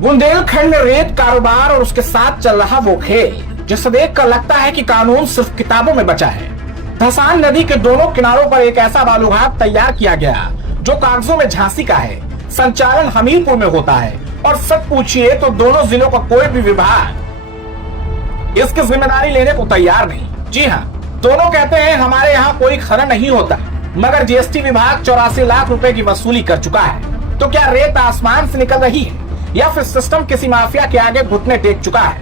बुंदेलखंड में रेत कारोबार और उसके साथ चल रहा वो खेल जिसे देखकर लगता है कि कानून सिर्फ किताबों में बचा है। धसान नदी के दोनों किनारों पर एक ऐसा बालूघाट तैयार किया गया जो कागजों में झांसी का है, संचालन हमीरपुर में होता है और सच पूछिए तो दोनों जिलों का कोई भी विभाग इसकी जिम्मेदारी लेने को तैयार नहीं। जी हाँ, दोनों कहते हैं हमारे यहाँ कोई खनन नहीं होता, मगर जीएसटी विभाग 84 लाख रुपए की वसूली कर चुका है। तो क्या रेत आसमान से निकल रही है या फिर सिस्टम किसी माफिया के आगे घुटने टेक चुका है?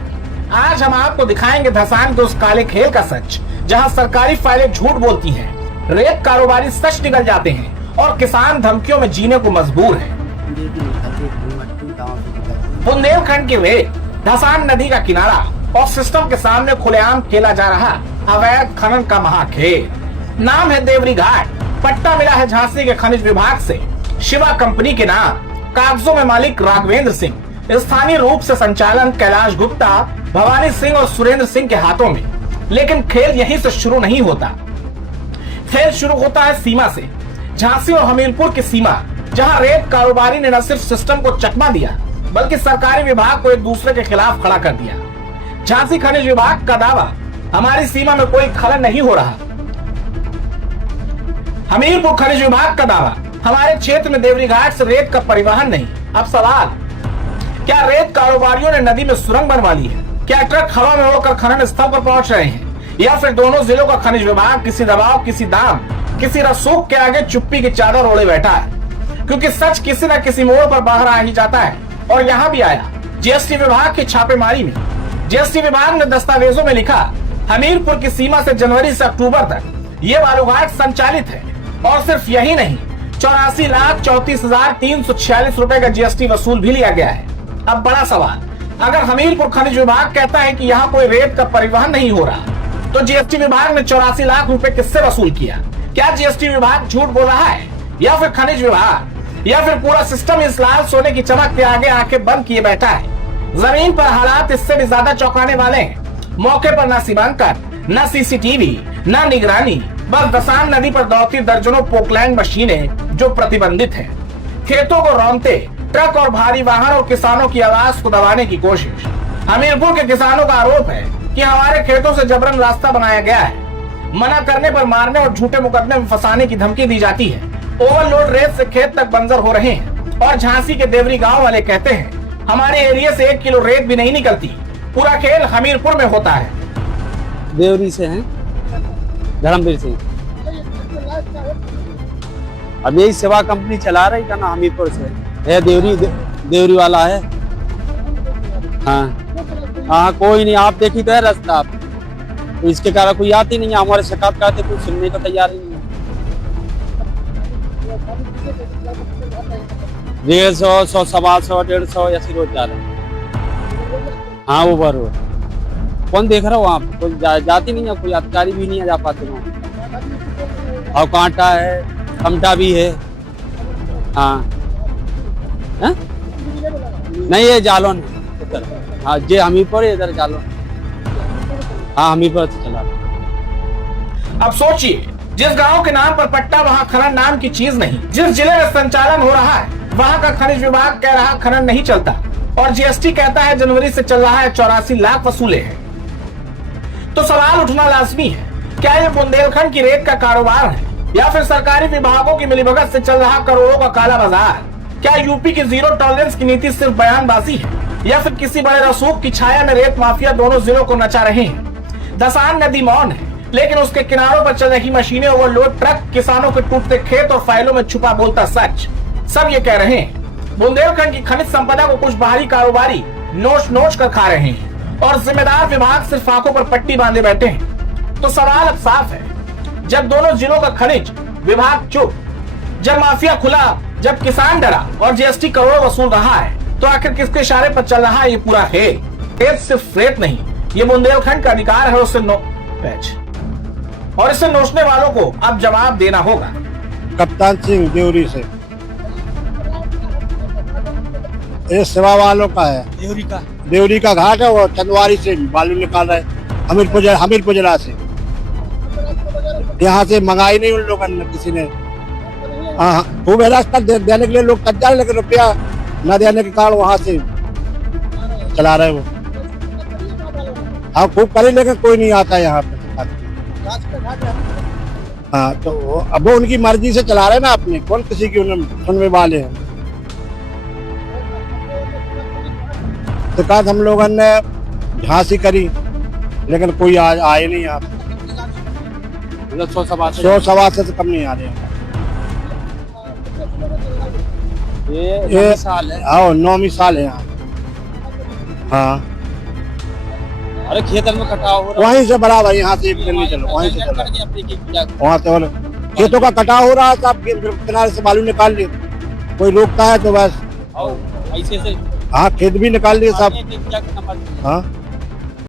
आज हम आपको दिखाएंगे धसान के उस काले खेल का सच, जहां सरकारी फाइलें झूठ बोलती हैं, रेत कारोबारी सच निकल जाते हैं और किसान धमकियों में जीने को मजबूर है। बुंदेलखंड की रेत, धसान नदी का किनारा और सिस्टम के सामने खुलेआम खेला जा रहा अवैध खनन का महाखेल। नाम है देवरी घाट, पट्टा मिला है झांसी के खनिज विभाग से, शिवा कंपनी के नाम, कागजों में मालिक राघवेंद्र सिंह, स्थानीय रूप से संचालन कैलाश गुप्ता, भवानी सिंह और सुरेंद्र सिंह के हाथों में। लेकिन खेल यहीं से शुरू नहीं होता। खेल शुरू होता है सीमा से, झांसी और हमीरपुर की सीमा, जहां रेत कारोबारी ने न सिर्फ सिस्टम को चकमा दिया बल्कि सरकारी विभाग को एक दूसरे के खिलाफ खड़ा कर दिया। झांसी खनिज विभाग का दावा, हमारी सीमा में कोई खनन नहीं हो रहा। हमीरपुर खनिज विभाग का दावा, हमारे क्षेत्र में देवरी घाट से रेत का परिवहन नहीं। अब सवाल, क्या रेत कारोबारियों ने नदी में सुरंग बनवा ली है? क्या ट्रक हवा में उड़कर खनन स्थल पर पहुंच रहे हैं? या फिर दोनों जिलों का खनिज विभाग किसी दबाव, किसी दाम, किसी रसूख के आगे चुप्पी की चादर ओढ़े बैठा है? क्योंकि सच किसी न किसी मोड़ पर बाहर आ ही जाता है और यहाँ भी आया। जीएसटी विभाग की छापेमारी में जीएसटी विभाग ने दस्तावेजों में लिखा, हमीरपुर की सीमा से जनवरी से अक्टूबर तक ये बालूघाट संचालित है और सिर्फ यही नहीं, 84,34,346 रुपए का जीएसटी वसूल भी लिया गया है। अब बड़ा सवाल, अगर हमीरपुर खनिज विभाग कहता है कि यहाँ कोई रेत का परिवहन नहीं हो रहा, तो जीएसटी विभाग ने 84 लाख रुपए किससे वसूल किया? क्या जीएसटी विभाग झूठ बोल रहा है या फिर खनिज विभाग या फिर पूरा सिस्टम इस लाल सोने की चमक के आगे आंखें बंद किए बैठा है? जमीन पर हालात इससे भी ज्यादा चौंकाने वाले हैं। मौके पर न सीमांकन, न सीसीटीवी, न निगरानी, बस धसान नदी पर दौड़ती दर्जनों पोकलैंड मशीनें जो प्रतिबंधित हैं। खेतों को रौंदते ट्रक और भारी वाहन और किसानों की आवाज को दबाने की कोशिश। हमीरपुर के किसानों का आरोप है कि हमारे खेतों से जबरन रास्ता बनाया गया है, मना करने पर मारने और झूठे मुकदमे में फंसाने की धमकी दी जाती है। ओवरलोड रेत से खेत तक बंजर हो रहे हैं और झांसी के देवरी गांव वाले कहते हैं हमारे एरिया से 1 किलो रेत भी नहीं निकलती। पूरा खेल हमीरपुर में होता है। देवरी से हैं, धर्मवीर सिंह। अब यही सेवा कंपनी चला रही का ना, हमीरपुर से है। देवरी वाला है। हाँ, कोई नहीं, आप देखी तो है रास्ता, आप तो इसके कारण कोई आती नहीं है। हमारे शिकायत करते कोई सुनने को तैयार नहीं है। 150, 100, 125, 150 ऐसी रोज जा रहे हैं। हाँ, वो बरोबर। कौन देख रहा हो वहाँ पे? कोई जाती नहीं है, कोई अधिकारी भी नहीं है जा पाते वहाँ। और कांटा है, कमटा भी है। हाँ है? नहीं, ये जालौन इधर। हाँ, जे हमीरपुर इधर जालौन। हाँ, हमीरपुर से चला। अब सोचिए, जिस गांव के नाम पर पट्टा, वहाँ खनन नाम की चीज नहीं। जिस जिले में संचालन हो रहा है वहाँ का खनिज विभाग कह रहा खनन नहीं चलता और जीएसटी कहता है जनवरी से चल रहा है 84 लाख वसूले हैं। तो सवाल उठना लाजमी है, क्या ये बुंदेलखंड की रेत का कारोबार है या फिर सरकारी विभागों की मिलीभगत से चल रहा करोड़ों का काला बाजार? क्या यूपी की जीरो टॉलरेंस की नीति सिर्फ बयानबाजी है या फिर किसी बड़े रसूख की छाया में रेत माफिया दोनों जिलों को नचा रहे हैं? धसान नदी मौन है, लेकिन उसके किनारों पर चल रही मशीनें, ओवरलोड ट्रक, किसानों के टूटते खेत और फाइलों में छुपा बोलता सच, सब ये कह रहे हैं बुंदेलखंड की खनिज संपदा को कुछ बाहरी कारोबारी नोच कर खा रहे हैं और जिम्मेदार विभाग सिर्फ आंखों पर पट्टी बांधे बैठे हैं। तो सवाल अब साफ है, जब दोनों जिलों का खनिज विभाग चुप, जब माफिया खुला, जब किसान डरा और जीएसटी करोड़ों वसूल रहा है, तो आखिर किसके इशारे पर चल रहा है ये पूरा खेल? रेत सिर्फ रेत नहीं, ये बुंदेलखंड का अधिकार है उसे और इसे नोचने वालों को अब जवाब देना होगा। कप्तान सिंह देवरी से। ये सेवा वालों का है। देवरी का घाट है, वो चंदवारी से बालू निकाल रहे हमीरपुर जिला से। यहाँ से मंगाई नहीं उन लोगों ने, किसी ने। हाँ, खूब रास्ता देने के लिए लोग कब्जा, लेकिन रुपया न देने के कारण वहाँ से चला रहे वो। हाँ खूब करे लेकिन कोई नहीं आता यहाँ पे। हाँ तो अब वो उनकी मर्जी से चला रहे हैं ना अपने, कौन किसी की सुनने वाले हैं। शिकायत हम लोगों ने झांसी करी लेकिन कोई आए नहीं यहाँ पे। मतलब 100 सवा से कम नहीं आ रहे हैं। ये साल है। हाँ 9वीं साल है यहाँ। हाँ अरे खेतन में कटाव हो रहा वहीं से बराबर, यहाँ से 1 किलोमीटर चलो, वहीं से चलो वहाँ से। और खेतों का कटाव हो रहा है, सब किनारे से बालू निकाल लिए, कोई रोकता है तो बस। ऐसे से हाँ खेत भी निकाल लिए सब। हाँ